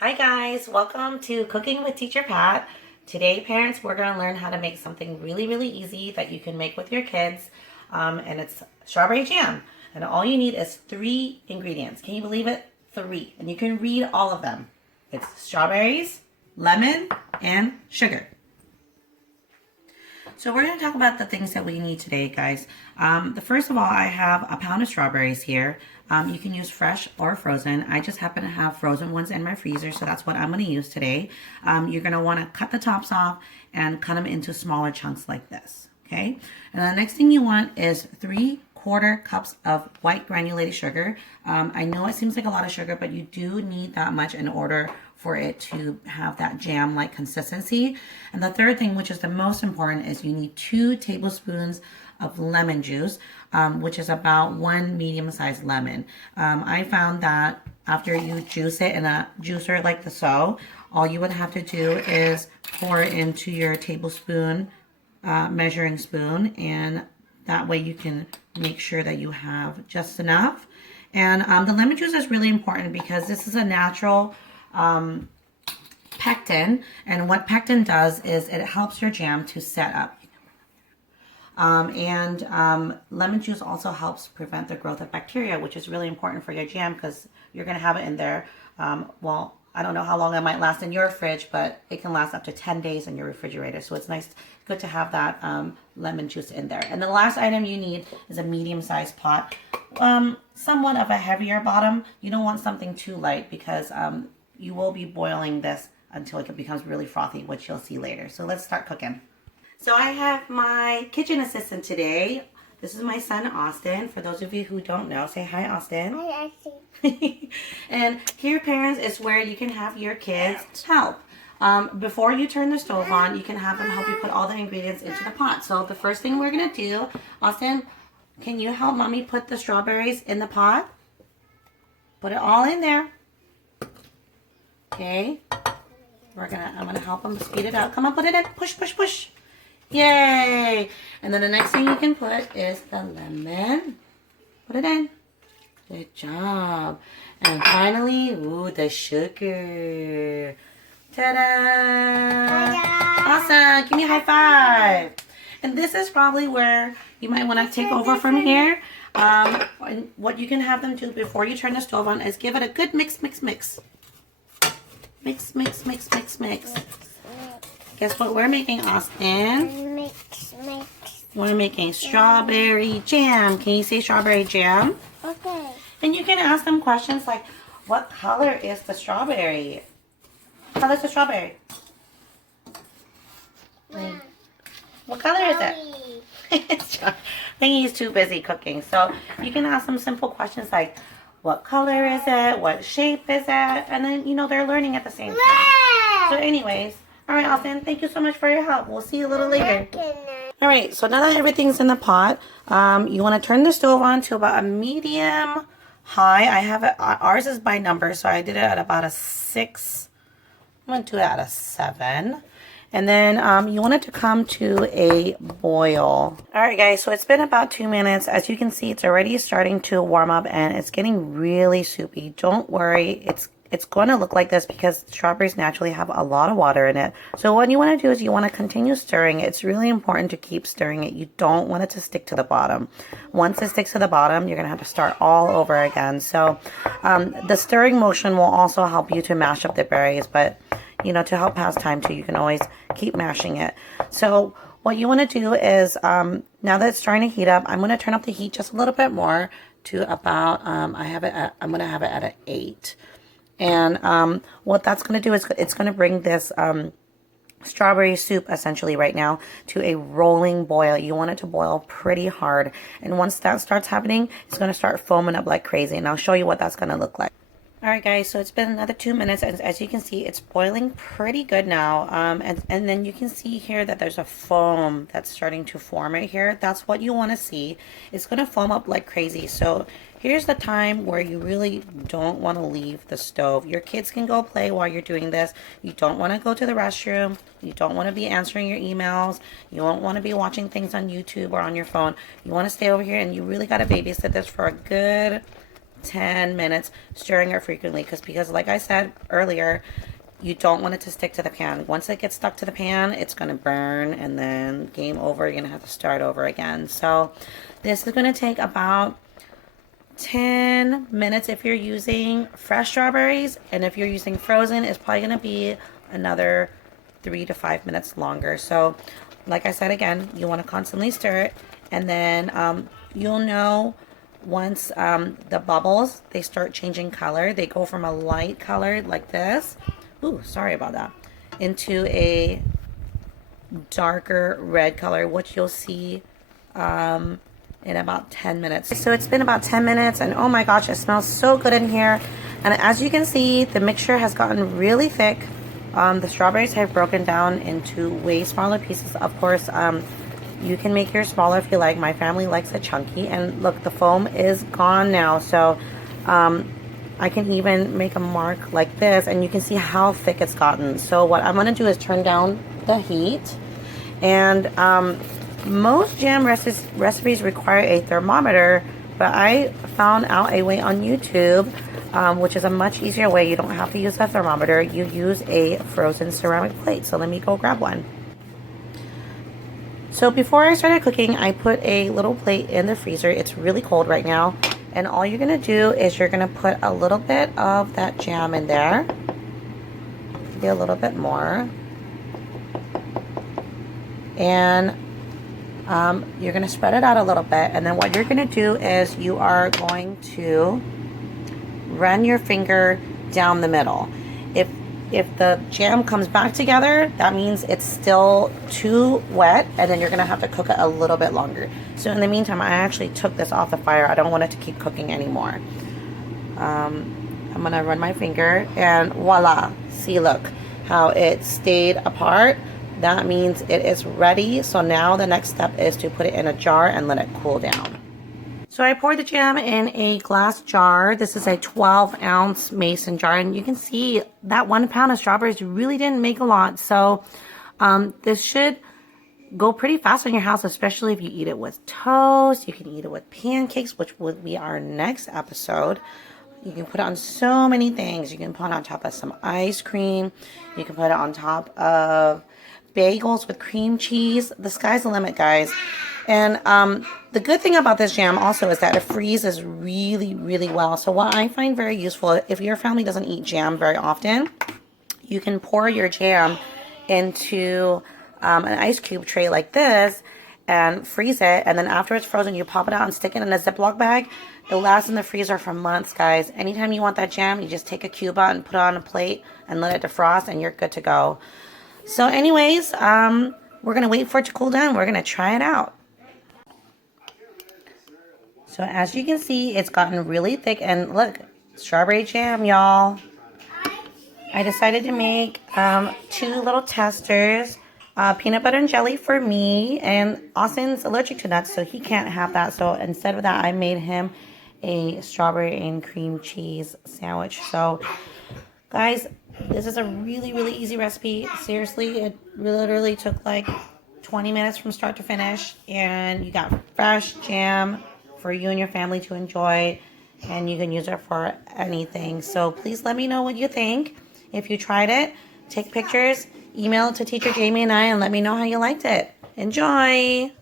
Hi guys, welcome to Cooking with Teacher Pat. Today, parents, we're going to learn how to make something really easy that you can make with your kids, and it's strawberry jam. And all you need is 3 ingredients. Can you believe it? 3. And you can read all of them. It's strawberries, lemon, and sugar. So we're going to talk about the things that we need today, guys. The first of all, I have a pound of strawberries here. You can use fresh or frozen. I just happen to have frozen ones in my freezer, so that's what I'm going to use today. You're going to want to cut the tops off and cut them into smaller chunks like this, okay? And the next thing you want is 3/4 cups of white granulated sugar. I know it seems like a lot of sugar, but you do need that much in order for it to have that jam-like consistency. And the third thing, which is the most important, is you need 2 tablespoons of lemon juice, which is about 1 medium-sized lemon. I found that after you juice it in a juicer like so, all you would have to do is pour it into your tablespoon measuring spoon, and that way you can make sure that you have just enough. And the lemon juice is really important because this is a natural pectin, and what pectin does is it helps your jam to set up. Lemon juice also helps prevent the growth of bacteria, which is really important for your jam because you're going to have it in there. Well, I don't know how long it might last in your fridge, but it can last up to 10 days in your refrigerator. So it's good to have that lemon juice in there. And the last item you need is a medium-sized pot, somewhat of a heavier bottom. You don't want something too light because you will be boiling this until it becomes really frothy, which you'll see later. So let's start cooking. So I have my kitchen assistant today. This is my son, Austin. For those of you who don't know, say hi, Austin. Hi, Austin. And here, parents, is where you can have your kids help. Before you turn the stove on, you can have them help you put all the ingredients into the pot. So the first thing we're going to do, Austin, can you help Mommy put the strawberries in the pot? Put it all in there. Okay. I'm gonna help him speed it up. Come on, put it in. Push. Yay! And then the next thing you can put is the lemon. Put it in. Good job. And finally, ooh, the sugar. Ta-da! Awesome. Give me a high five. And this is probably where you might want to take over from here. And what you can have them do before you turn the stove on is give it a good mix. Mix. Guess what we're making, Austin? Mix. We're making strawberry jam. Can you say strawberry jam? Okay. And you can ask them questions like, what color is the strawberry? What color is the strawberry? What color is it? I think he's too busy cooking. So you can ask them simple questions like, what color is it? What shape is it? And then, they're learning at the same time. So anyways, all right, Austin, thank you so much for your help. We'll see you a little later. All right, so now that everything's in the pot, you want to turn the stove on to about a medium high. I have it, ours is by number, so I did it at about a 6. I'm going to do it at a 7. And then you want it to come to a boil. All right, guys, so it's been about 2 minutes. As you can see, it's already starting to warm up and it's getting really soupy. Don't worry, it's going to look like this because strawberries naturally have a lot of water in it. So what you want to do is you want to continue stirring it. It's really important to keep stirring it. You don't want it to stick to the bottom. Once it sticks to the bottom, you're going to have to start all over again. So the stirring motion will also help you to mash up the berries, but to help pass time too, you can always keep mashing it. So what you want to do is, now that it's starting to heat up, I'm going to turn up the heat just a little bit more to about, I'm going to have it at an 8. And what that's going to do is it's going to bring this strawberry soup essentially right now to a rolling boil. You want it to boil pretty hard. And once that starts happening, it's going to start foaming up like crazy. And I'll show you what that's going to look like. All right, guys, so it's been another 2 minutes, and as you can see, it's boiling pretty good now. And then you can see here that there's a foam that's starting to form right here. That's what you want to see. It's going to foam up like crazy. So here's the time where you really don't want to leave the stove. Your kids can go play while you're doing this. You don't want to go to the restroom. You don't want to be answering your emails. You don't want to be watching things on YouTube or on your phone. You want to stay over here, and you really got to babysit this for a good 10 minutes, stirring it frequently because like I said earlier, you don't want it to stick to the pan. Once it gets stuck to the pan, it's going to burn, and then game over. You're going to have to start over again. So this is going to take about 10 minutes if you're using fresh strawberries, and if you're using frozen, it's probably going to be another 3 to 5 minutes longer. So like I said again, you want to constantly stir it, and then you'll know once the bubbles, they start changing color. They go from a light color like this, ooh, sorry about that, into a darker red color, which you'll see in about 10 minutes. So it's been about 10 minutes, and oh my gosh, it smells so good in here. And as you can see, the mixture has gotten really thick. The strawberries have broken down into way smaller pieces. Of course, you can make yours smaller if you like. My family likes it chunky. And look, the foam is gone now. So I can even make a mark like this, and you can see how thick it's gotten. So what I'm going to do is turn down the heat. And most jam recipes require a thermometer, but I found out a way on YouTube, which is a much easier way. You don't have to use a thermometer. You use a frozen ceramic plate. So let me go grab one. So before I started cooking, I put a little plate in the freezer. It's really cold right now. And all you're going to do is you're going to put a little bit of that jam in there. Maybe a little bit more. And you're going to spread it out a little bit. And then what you're going to do is you are going to run your finger down the middle. If the jam comes back together, that means it's still too wet, and then you're going to have to cook it a little bit longer. So in the meantime, I actually took this off the fire. I don't want it to keep cooking anymore. I'm going to run my finger, and voila. See, look how it stayed apart. That means it is ready. So now the next step is to put it in a jar and let it cool down. So I poured the jam in a glass jar. This is a 12-ounce mason jar, and you can see that 1 pound of strawberries really didn't make a lot. So this should go pretty fast in your house, especially if you eat it with toast. You can eat it with pancakes, which would be our next episode. You can put it on so many things. You can put it on top of some ice cream. You can put it on top of bagels with cream cheese. The sky's the limit, guys. And the good thing about this jam also is that it freezes really, really well. So what I find very useful, if your family doesn't eat jam very often, you can pour your jam into an ice cube tray like this and freeze it. And then after it's frozen, you pop it out and stick it in a Ziploc bag. It'll last in the freezer for months, guys. Anytime you want that jam, you just take a cube out and put it on a plate and let it defrost, and you're good to go. So anyways, we're going to wait for it to cool down. We're going to try it out. So as you can see, it's gotten really thick, and look, strawberry jam, y'all. I decided to make 2 little testers, peanut butter and jelly for me, and Austin's allergic to nuts, so he can't have that. So instead of that, I made him a strawberry and cream cheese sandwich. So guys, this is a really, really easy recipe. Seriously, it literally took like 20 minutes from start to finish, and you got fresh jam for you and your family to enjoy, and you can use it for anything. So please let me know what you think. If you tried it, take pictures, email it to Teacher Jamie and I, and let me know how you liked it. Enjoy!